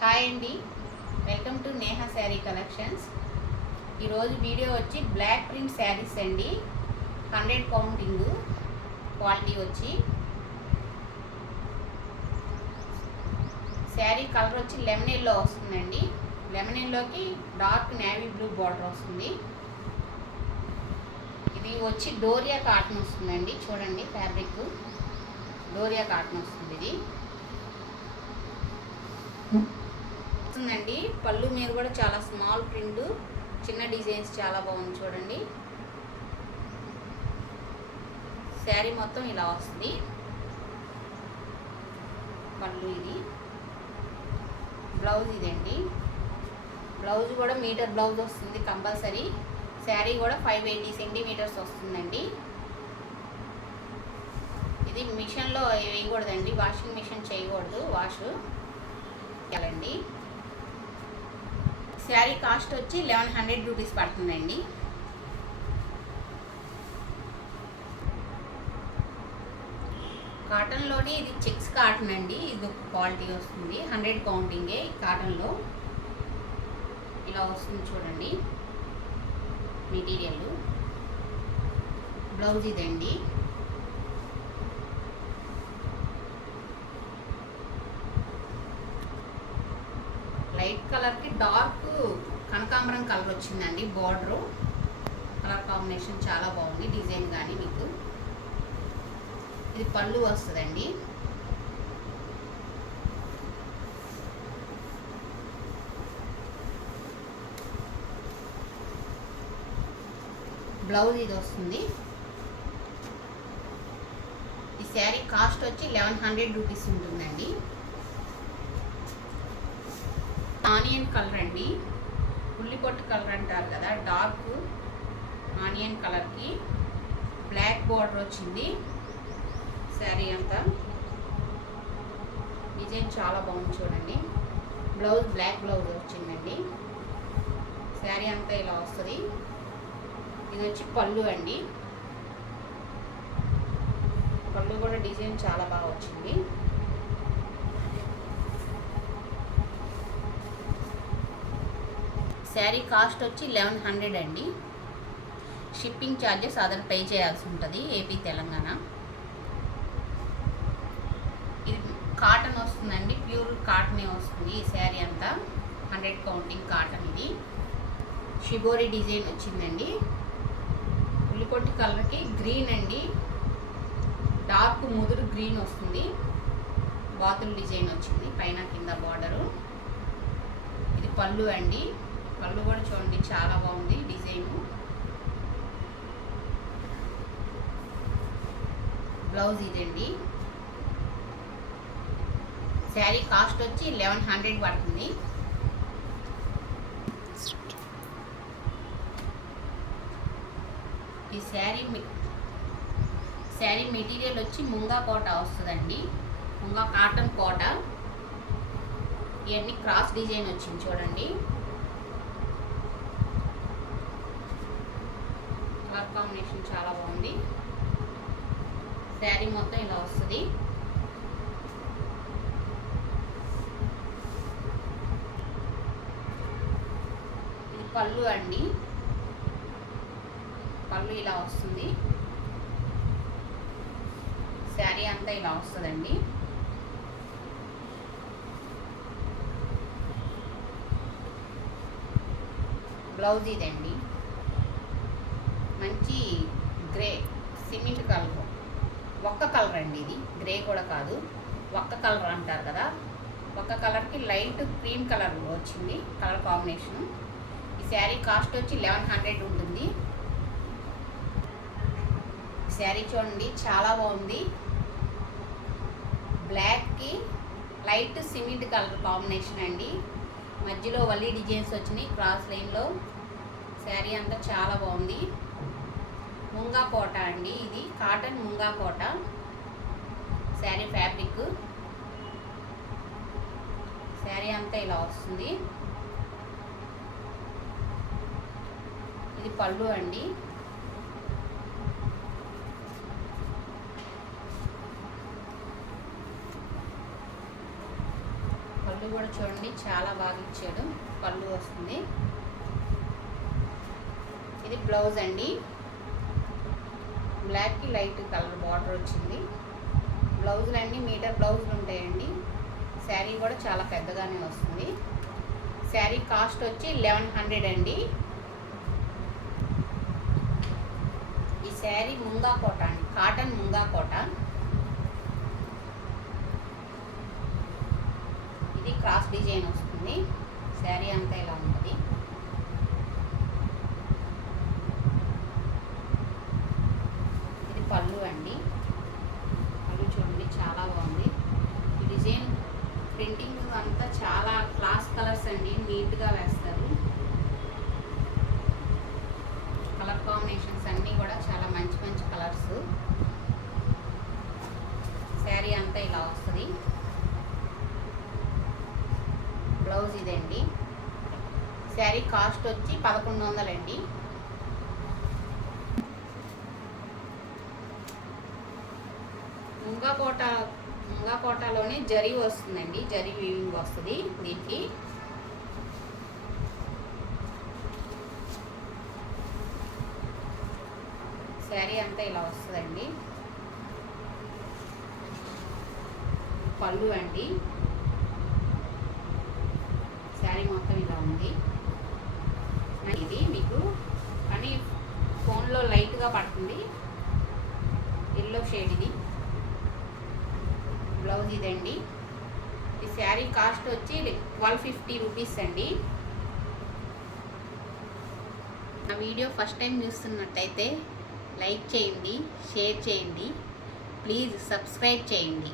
Hi అండి, welcome to Neha sari collections. ఈరోజు video వచ్చి బ్లాక్ ప్రింట్ శారీస్ అండి. 100 కౌంటింగ్ క్వాలిటీ వచ్చి శారీ కలర్ వచ్చి లెమన్ ఎల్లో వస్తుందండి. లెమన్ ఎల్లోకి డార్క్ నేవీ బ్లూ బార్డర్ వస్తుంది. ఇది వచ్చి డోరియా కాటన్ వస్తుందండి. చూడండి, ఫ్యాబ్రిక్ డోరియా కాటన్ వస్తుంది. ఇది వస్తుందండి. పళ్ళు మీద కూడా చాలా స్మాల్ ప్రింట్, చిన్న డిజైన్స్ చాలా బాగుంది. చూడండి, శారీ మొత్తం ఇలా వస్తుంది. పళ్ళు ఇది, బ్లౌజ్ ఇదండి. బ్లౌజ్ కూడా మీటర్ బ్లౌజ్ వస్తుంది కంపల్సరీ. శారీ కూడా 580 సెంటీమీటర్స్ వస్తుందండి. ఇది మిషన్లో వేయకూడదండి, వాషింగ్ మిషన్ చేయకూడదు, వాష్ చేయాలండి. శారీ కాస్ట్ వచ్చి 1100 రూపీస్ పడుతుందండి. కాటన్లోనే ఇది చెక్స్ కాటన్ అండి. ఇది ఒక క్వాలిటీ వస్తుంది. 100 కౌంటింగే కాటన్లో ఇలా వస్తుంది. చూడండి, మెటీరియల్. బ్లౌజ్ ఇదండి. లైట్ కలర్కి డార్క్ కనకాంబరం కలర్ వచ్చిందండి. బార్డరు కలర్ కాంబినేషన్ చాలా బాగుంది. డిజైన్ కానీ మీకు ఇది పళ్ళు వస్తుందండి. బ్లౌజ్ ఇది వస్తుంది. ఈ శారీ కాస్ట్ వచ్చి 1100 రూపీస్ ఉంటుందండి. ఆనియన్ కలర్ అండి, ఉల్లిపొట్టు కలర్ అంటారు కదా, డార్క్ ఆనియన్ కలర్కి బ్లాక్ బార్డర్ వచ్చింది. శారీ అంతా డిజైన్ చాలా బాగుంది. చూడండి, బ్లౌజ్ బ్లాక్ బ్లౌజ్ వచ్చిందండి. శారీ అంతా ఇలా వస్తుంది. ఇది వచ్చి పళ్ళు అండి. పళ్ళు కూడా డిజైన్ చాలా బాగా వచ్చింది. శారీ కాస్ట్ వచ్చి 1100 అండి. షిప్పింగ్ ఛార్జెస్ అదర్ పే చేయాల్సి ఉంటుంది, ఏపీ తెలంగాణ. ఇది కాటన్ వస్తుందండి, ప్యూర్ కాటనే వస్తుంది. ఈ శారీ అంతా 100 కౌంటింగ్ కాటన్. ఇది షిబోరి డిజైన్ వచ్చిందండి. ఉల్లిపొట్టి కలర్కి గ్రీన్ అండి, డార్క్ ముదురు గ్రీన్ వస్తుంది. బాతుల్ డిజైన్ వచ్చింది పైన కింద బార్డరు. ఇది పళ్ళు అండి. పళ్ళు కూడా చూడండి చాలా బాగుంది డిజైను. బ్లౌజ్ ఇదండి. శారీ కాస్ట్ వచ్చి 1100 పడుతుంది. ఈ శారీ మెటీరియల్ వచ్చి ముంగా కోట వస్తుందండి. ముంగా కాటన్ కోట. ఇవన్నీ క్రాస్ డిజైన్ వచ్చింది. చూడండి, కలర్ కాంబినేషన్ చాలా బాగుంది. శారీ మొత్తం ఇలా వస్తుంది. ఇది పళ్ళు అండి. పళ్ళు ఇలా వస్తుంది. శారీ అంతా ఇలా వస్తుందండి. బ్లౌజ్ ఇదండి. మంచి గ్రే సిమెంట్ కలర్, ఒక్క కలర్ అండి. ఇది గ్రే కూడా కాదు, ఒక్క కలర్ అంటారు కదా, ఒక్క కలర్కి లైట్ క్రీమ్ కలర్ వచ్చింది కలర్ కాంబినేషను. ఈ శారీ కాస్ట్ వచ్చి 1100 ఉంటుంది. శారీ చూడండి చాలా బాగుంది. బ్లాక్కి లైట్ సిమెంట్ కలర్ కాంబినేషన్ అండి. మధ్యలో వల్లి డిజైన్స్ వచ్చినాయి క్రాస్ లైన్లో. శారీ అంతా చాలా బాగుంది. ముంగా కోట అండి. ఇది కాటన్ ముంగా కోట శారీ ఫ్యాబ్రిక్. శారీ అంతా ఇలా వస్తుంది. ఇది పళ్ళు అండి. పళ్ళు కూడా చూడండి చాలా బాగా ఇచ్చాడు, పళ్ళు వస్తుంది. ఇది బ్లౌజ్ అండి, బ్లాక్కి లైట్ కలర్ బార్డర్ వచ్చింది. బ్లౌజులు అన్నీ మీటర్ బ్లౌజులు ఉంటాయండి. శారీ కూడా చాలా పెద్దగానే వస్తుంది. శారీ కాస్ట్ వచ్చి 1100 అండి. ఈ శారీ ముంగా కోట అండి, కాటన్ ముంగా కోట. ఇది క్రాస్ డిజైన్ వస్తుంది. శారీ అంతా ఇలా ఉంటుంది. ఇది పళ్ళు అండి, పళ్ళు చూడండి చాలా బాగుంది. ఈ డిజైన్ ప్రింటింగ్ అంతా చాలా క్లాస్ కలర్స్ అండి, నీట్గా వేస్తారు. కలర్ కాంబినేషన్స్ అన్నీ కూడా చాలా మంచి మంచి కలర్స్. శారీ అంతా ఇలా వస్తుంది. బ్లౌజ్ ఇదండి. శారీ కాస్ట్ వచ్చి 1100 అండి. ముంగా కోటలోనే జరీ వస్తుందండి, జరీ వీవింగ్ వస్తుంది దీనికి. శారీ అంతా ఇలా వస్తుందండి. పళ్ళు అండి, శారీ మొత్తం ఇలా ఉంది. ఇది మీకు కానీ ఫోన్లో లైట్గా పడుతుంది, ఎల్లో షేడ్. ఇది బ్లౌజ్ ఇదండి. ఈ శారీ కాస్ట్ వచ్చి 1250 రూపీస్ అండి. నా వీడియో ఫస్ట్ టైం చూస్తున్నట్టయితే లైక్ చేయండి, షేర్ చేయండి, ప్లీజ్ సబ్స్క్రైబ్ చేయండి.